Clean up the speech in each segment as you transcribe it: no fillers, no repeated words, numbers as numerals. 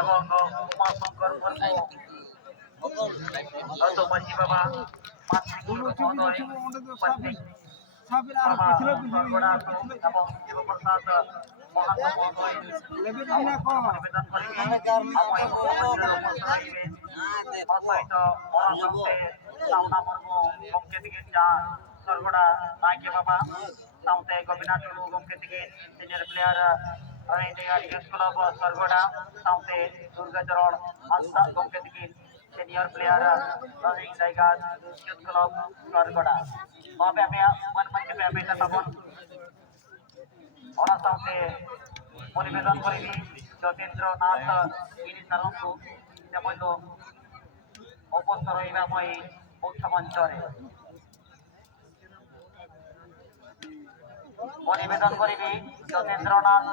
এবং উমাশঙ্কর মুর্মু মাঝি বাবা এবং শিবপ্রসাদ सावना मुर्मू गमके दिगिन जहाँ सरगोड़ा नायके बाबा साउते गोपीनाथ टुडू गमके दिगिन सीनियर प्लेयर रनिंग टेगार यूथ क्लब सरगोड़ा साउते दुर्गाचरण हांसदा गमके दिगिन सीनियर प्लेयर रनिंग टेगार यूथ क्लब सरगोड़ा बाबे पे मन मन के पे तबन और साउते परिवेदन करिबी ज्योतिन्द्र नाथ इनी सरंगु तेमनो অবসর হইবাময় মুখ্যমঞ্চরে পরিবেদন করিবি যতীন্দ্রনাথ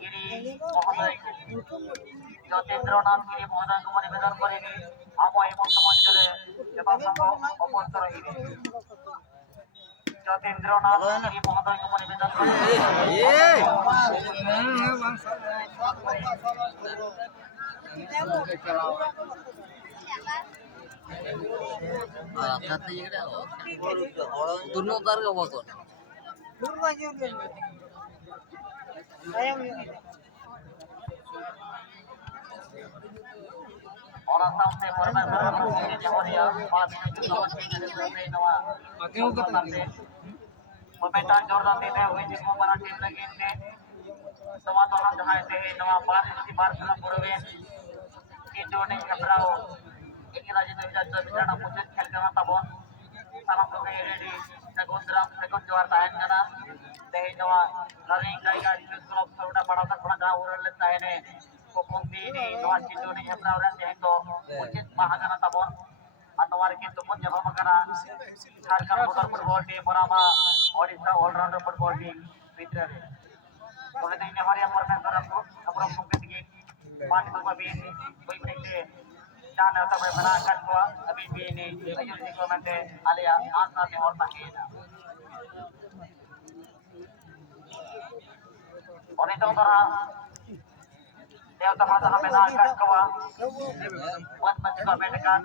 গিরি মহোদয় পরিবেদন করিবি আময় মুখ্যমঞ্চরে দেবাসঙ্গ অবসর হইবে যতীন্দ্রনাথ গিরি মহোদয় পরিবেদন kata je dah. Orang turun tar ke apa kon? orang sampai bermain bermain Jawaria masih pembentaan Jordan ini wajib memperhatikan tim lagi ini semua orang jahai teh nama baris di Barcelona Purwin itu nih keberau ini lagi tu bicara pucat खेल करना तबon salam ko kay ready second juara tahan kana teh nama running kaiga youth club sauda bada tak pernah gaul leta ini Pumpi ini nuan itu nih keberau dan teh itu pucat mahagana tabon atau warga itu pun jawab karena Jharkhand motor football team Orama Odisha all rounder football team Fitra boleh ini hari yang pertama aku mungkin tinggi pan itu babi bayi mereka jangan sampai menangkan gua tapi ini ayo di komentar alia asa nih orang kita orang itu orang dia utama sama menangkan gua buat mencoba menekan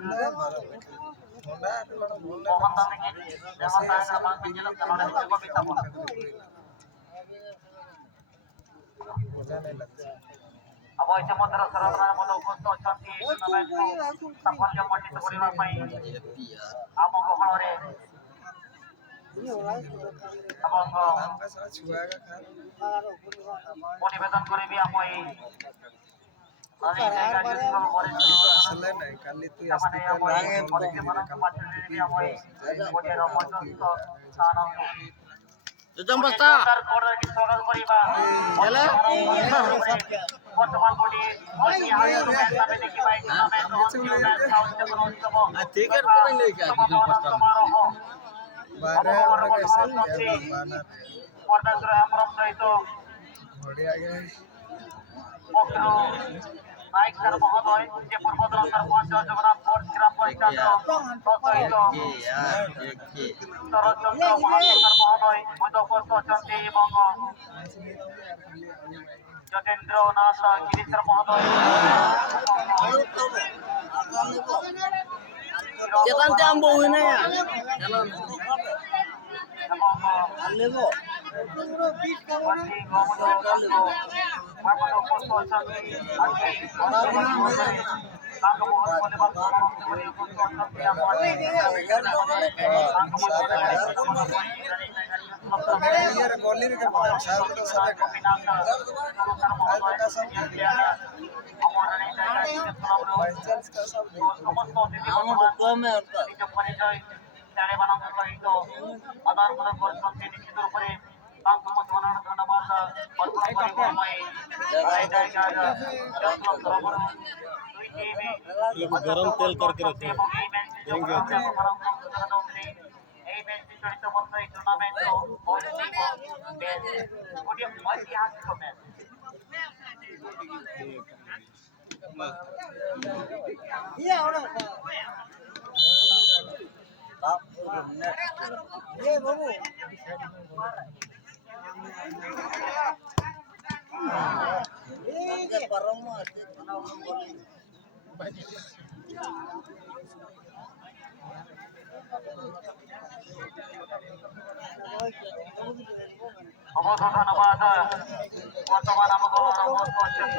mohon tanggung jangan saya sama menjelaskan kalau ada gua bisa mohon अब ऐसे मधुर सरल मन उपस्थित अछंती सफल मंडित करिबा पई आम गहणरे परिवेदन करिबी आम एई বর্তমান বডি नायक सर महोदय जे पूर्वतन सरपंच जगन्नाथ बोर्ड ग्राम पंचायत शरदचंद्र महासर महोदय मध्यप्रदेश अछंती এবং যতীন্দ্রনাথ গিরিধর মহোদয় যেখানতে আম বউ না লেবো गरम तेल करके रखे देंगे অবশ্য ধন্যবাদ বর্তমান আমাকে অনুরোধ করছেন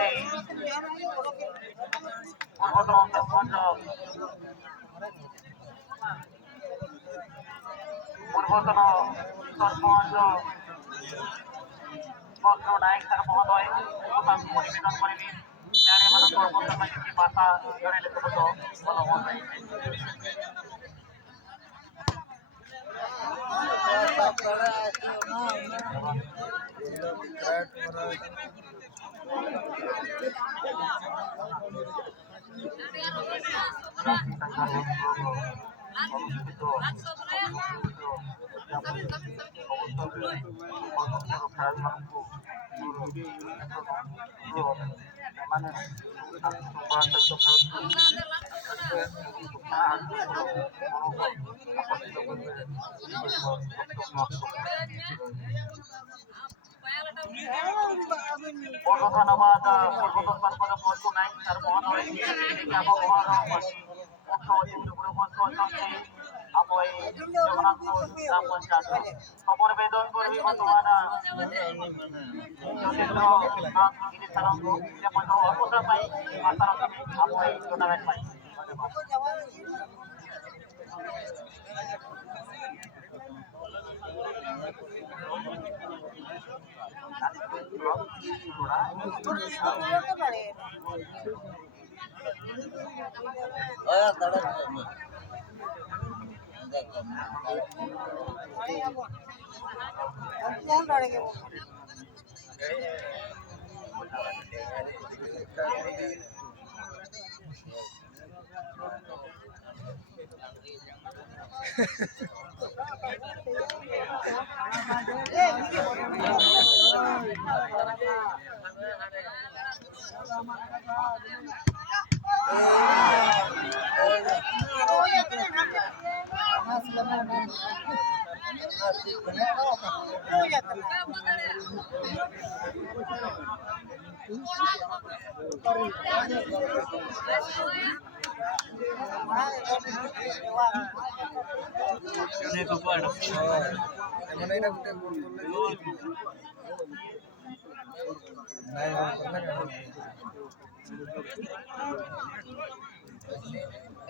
পূর্বতন সরপঞ্চ বক্র নায়ক স্যার মহোদয় তাଙ୍କୁ নিবেদন କରିବି ପ୍ରାଣୀମାନଙ୍କ ଅବସ୍ଥା ପାଇଁ କିଛି ବାର୍ତ୍ତା ଜଣାଇଲେ ବହୁତ ଭଲ ହୁଅନ୍ତା। ধন্যবাদ পূর্বতন সরপঞ্চ বর্তু নায়ক স্যার মহোদয় ଆମ ଘର ମୁଖ୍ୟ ଅତିଥିରେ ଉପସ୍ଥିତ ଅଛନ୍ତି ଆମ ଏଇ ଜଗନ୍ନାଥପୁର ଗ୍ରାମ ପଞ୍ଚାୟତ ଖବର ବେଦନ କରିବି ବର୍ତ୍ତମାନ ଯତୀନ୍ଦ୍ରନାଥ ଗିରି ସାରଙ୍କୁ ସେ ମଧ୍ୟ ଅବସର ପାଇଁ ବାର୍ତ୍ତା ରଖିବେ ଆମ ଏଇ ଟୁର୍ଣ୍ଣାମେଣ୍ଟ ପାଇଁ।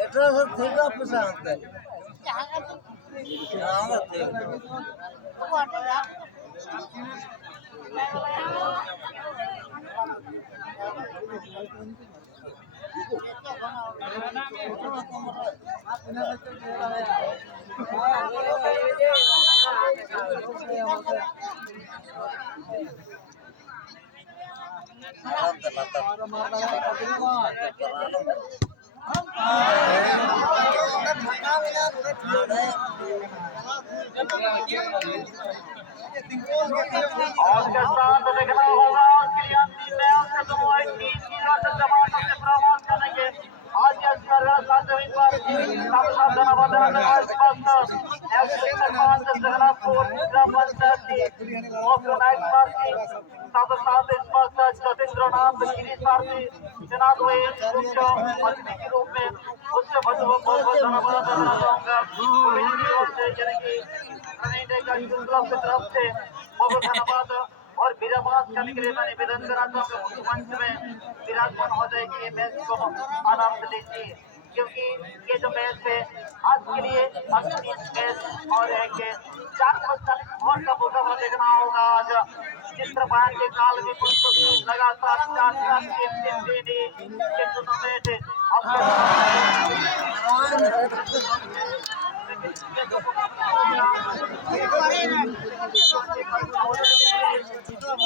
এটা থেকে আপনি আনতে और के साथ देखना होगा कि अंतिम मैच से दोनों एक टीम की लड़त जमात से प्रमाण करेंगे। आज ये सरकार सातवीं बार सब साधना बदलने का स्पष्ट एक्शन सरकार से जगन्नाथपुर ग्राम पंचायत की मुख्य नायक पार्टी सब साथ स्पष्ट जतीन्द्रनाथ गिरी पार्टी चुनाव हुए मुख्य अतिथि के रूप में उससे बहुत धन्यवाद देना चाहूँगा। की ओर से यानी कि क्लब की तरफ से बहुत धन्यवाद और विरामास करने के लिए मैं निवेदन करना चाहूँगा मंच में विराजमान हो जाएगी ये मैच को आनंद लीजिए क्योंकि ये जो मैच है आज के लिए अंतिम मैच और है कि 4 और का मुकाबला देखना होगा। आज चित्रपान के काल में कुछ लगातार 4 टूर्नामेंट